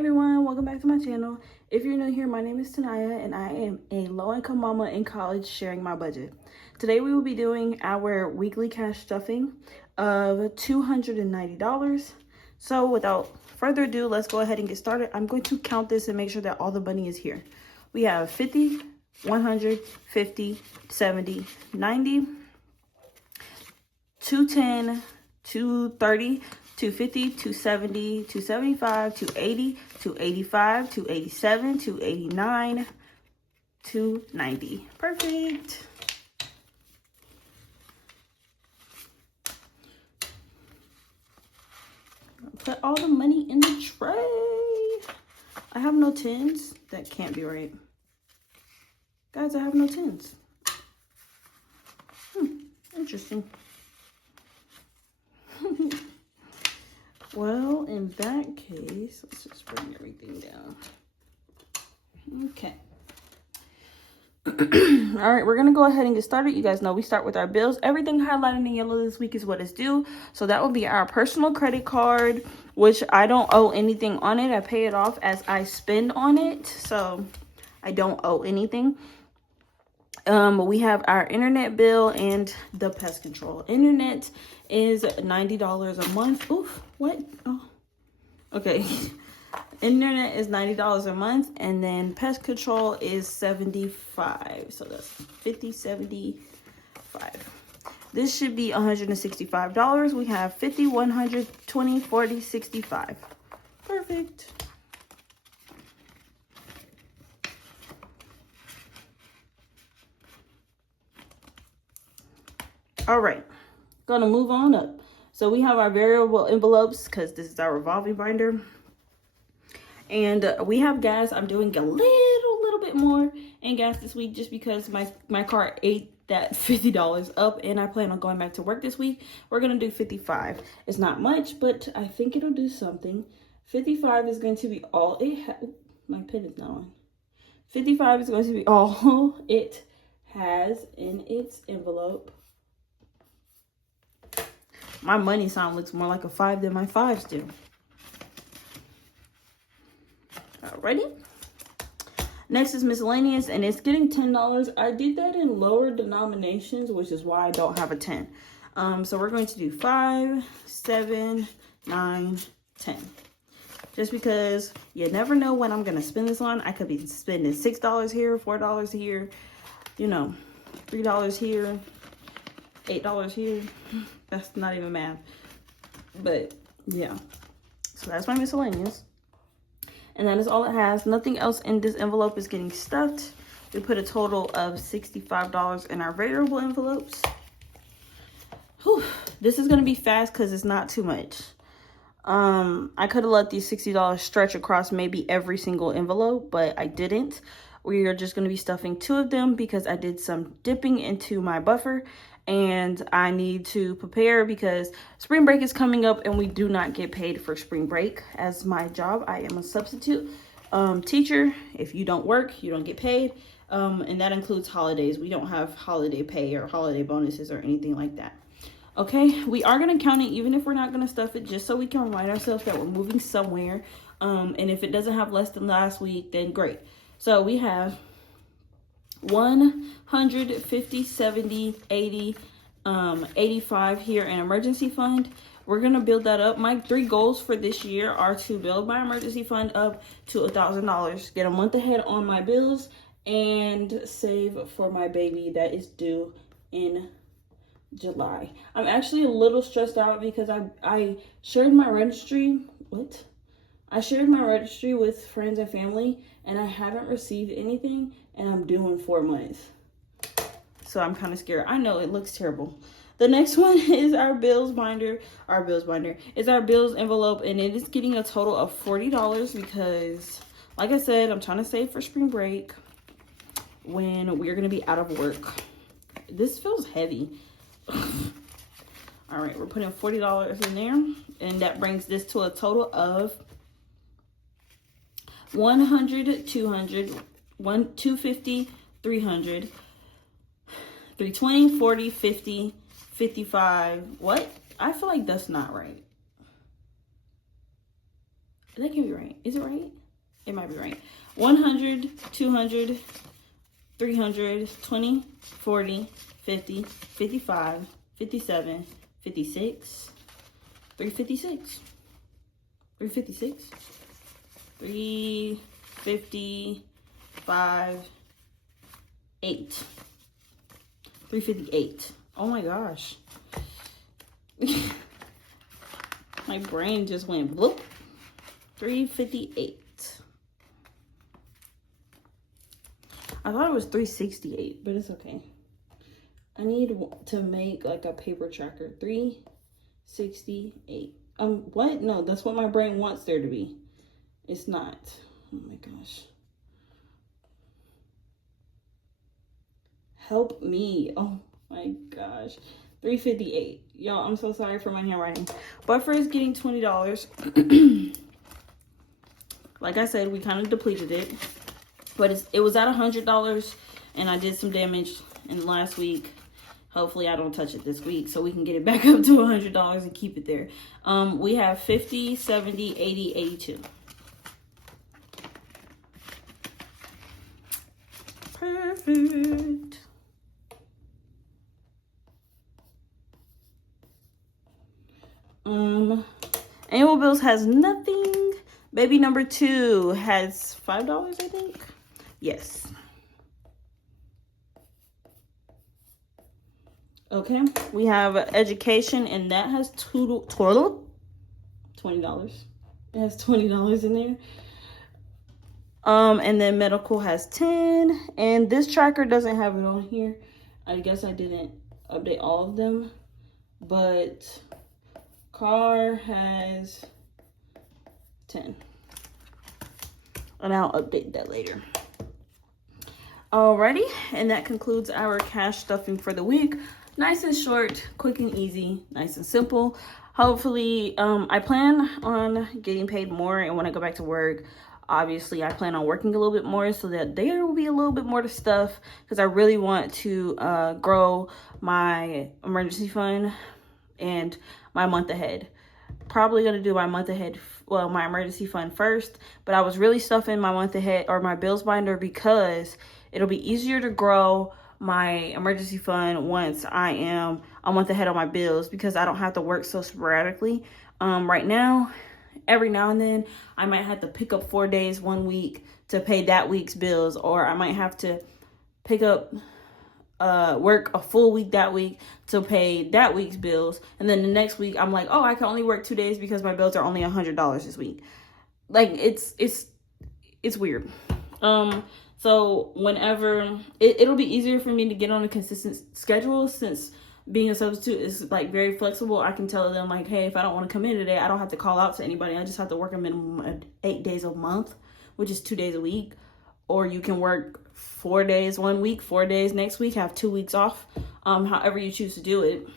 everyone, welcome back to my channel. If you're new here, my name is Tanaya and I am a low-income mama in college sharing my budget. Today we will be doing our weekly cash stuffing of $290. So without further ado, let's go ahead and get started. I'm going to count this and make sure that all the money is here. We have 50, 100, 50, 70, 90, 210, 230, 250, 270, 275, 280, 285, 287, 289, 290. Perfect. Put all the money in the tray. I have no tens. That can't be right. Guys, I have no tens. Interesting. Well, in that case, let's just bring everything down. Okay. All right, we're going to go ahead and get started. You guys know we start with our bills. Everything highlighted in yellow this week is what is due. So that will be our personal credit card, which I don't owe anything on it. I pay it off as I spend on it. So I don't owe anything. We have our internet bill and the pest control. Internet is $90 a month. Oof, what? Oh, okay. Internet is $90 a month, and then pest control is $75. So that's 50, 75. This should be $165. We have 50, 100, 20, 40, 65. Perfect. All right, gonna move on up. So we have our variable envelopes because this is our revolving binder. And we have gas. I'm doing a little bit more in gas this week just because my car ate that $50 up, and I plan on going back to work this week. We're gonna do 55. It's not much, but I think it'll do something. 55 is going to be all my pen is not on. 55 is going to be all it has in its envelope. My money sign looks more like a 5 than my 5s do. Alrighty. Next is miscellaneous, and it's getting $10. I did that in lower denominations, which is why I don't have a 10. So we're going to do 5, 7, 9, 10. Just because you never know when I'm going to spend this on. I could be spending $6 here, $4 here, you know, $3 here, $8 here. That's not even math. But yeah. So that's my miscellaneous. And that is all it has. Nothing else in this envelope is getting stuffed. We put a total of $65 in our variable envelopes. Whew. This is going to be fast because it's not too much. I could have let these $60 stretch across maybe every single envelope, but I didn't. We are just going to be stuffing 2 of them because I did some dipping into my buffer. And I need to prepare because spring break is coming up and we do not get paid for spring break. As my job, I am a substitute teacher. If you don't work, you don't get paid. And that includes holidays. We don't have holiday pay or holiday bonuses or anything like that. Okay, we are going to count it even if we're not going to stuff it, just so we can remind ourselves that we're moving somewhere. And if it doesn't have less than last week, then great. So we have 150, 70, 80, 85 here in emergency fund. We're gonna build that up. My 3 goals for this year are to build my emergency fund up to $1,000, get a month ahead on my bills, and save for my baby that is due in July. I'm actually a little stressed out because I shared my registry. I shared my registry with friends and family, and I haven't received anything, and I'm due in 4 months. So I'm kind of scared. I know it looks terrible. The next one is our bills binder. Our bills binder is our bills envelope, and it is getting a total of $40 because, like I said, I'm trying to save for spring break when we're going to be out of work. This feels heavy. All right, we're putting $40 in there, and that brings this to a total of 100, 200, 250, 300, 320, 40, 50, 55. What? I feel like that's not right. That can be right. Is it right? It might be right. 100, 200, 300, 20, 40, 50, 55, 57, 56, 356, 356, 355, 8, 358. Oh my gosh. My brain just went bloop. 358. I thought it was 368, but it's okay. I need to make like a paper tracker. 368. What? No, that's what my brain wants there to be. It's not. Oh my gosh. Help me. Oh my gosh. 358. Y'all, I'm so sorry for my handwriting. Buffer is getting $20. Like I said, we kind of depleted it. But it was at $100, and I did some damage in last week. Hopefully I don't touch it this week so we can get it back up to $100 and keep it there. We have 50, 70, 80, 82. Perfect. Annual bills has nothing. Baby number 2 has $5, I think. Yes. Okay, we have education, and that has $20. It has $20 in there. And then medical has 10, and this tracker doesn't have it on here. I guess I didn't update all of them, but car has 10, and I'll update that later. Alrighty, and that concludes our cash stuffing for the week. Nice and short, quick and easy, nice and simple. Hopefully, I plan on getting paid more, and when I go back to work, obviously I plan on working a little bit more so that there will be a little bit more to stuff, because I really want to grow my emergency fund and my month ahead. Probably gonna do my month ahead, well, my emergency fund first, but I was really stuffing my month ahead or my bills binder because it'll be easier to grow my emergency fund once I am a month ahead on my bills, because I don't have to work so sporadically. Right now, every now and then, I might have to pick up 4 days one week to pay that week's bills, or I might have to pick up work a full week that week to pay that week's bills, and then the next week I'm like, oh, I can only work 2 days because my bills are only $100 this week. Like, it's weird. So whenever it'll be easier for me to get on a consistent schedule, since being a substitute is like very flexible. I can tell them like, hey, if I don't want to come in today, I don't have to call out to anybody. I just have to work a minimum of 8 days a month, which is 2 days a week. Or you can work 4 days one week, 4 days next week, have 2 weeks off, however you choose to do it,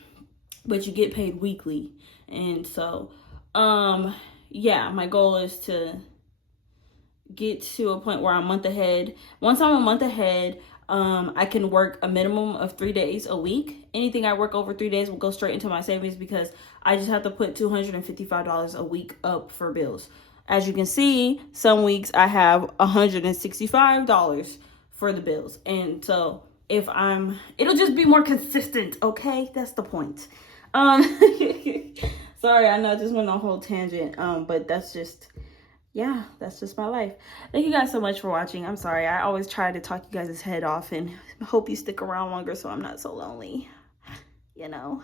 but you get paid weekly. And so, yeah, my goal is to get to a point where I'm a month ahead. Once I'm a month ahead, I can work a minimum of 3 days a week. Anything I work over 3 days will go straight into my savings, because I just have to put $255 a week up for bills. As you can see, some weeks I have $165 for the bills. And so it'll just be more consistent, okay? That's the point. Sorry, I know I just went on a whole tangent, but that's just my life. Thank you guys so much for watching. I'm sorry, I always try to talk you guys' head off and hope you stick around longer so I'm not so lonely, you know.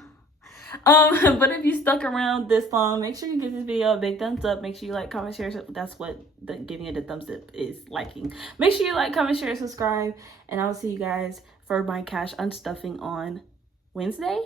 But if you stuck around this long, make sure you give this video a big thumbs up. Make sure you like, comment, share. That's what giving it a thumbs up is, liking. Make sure you like, comment, share, subscribe, and I'll see you guys for my cash unstuffing on Wednesday.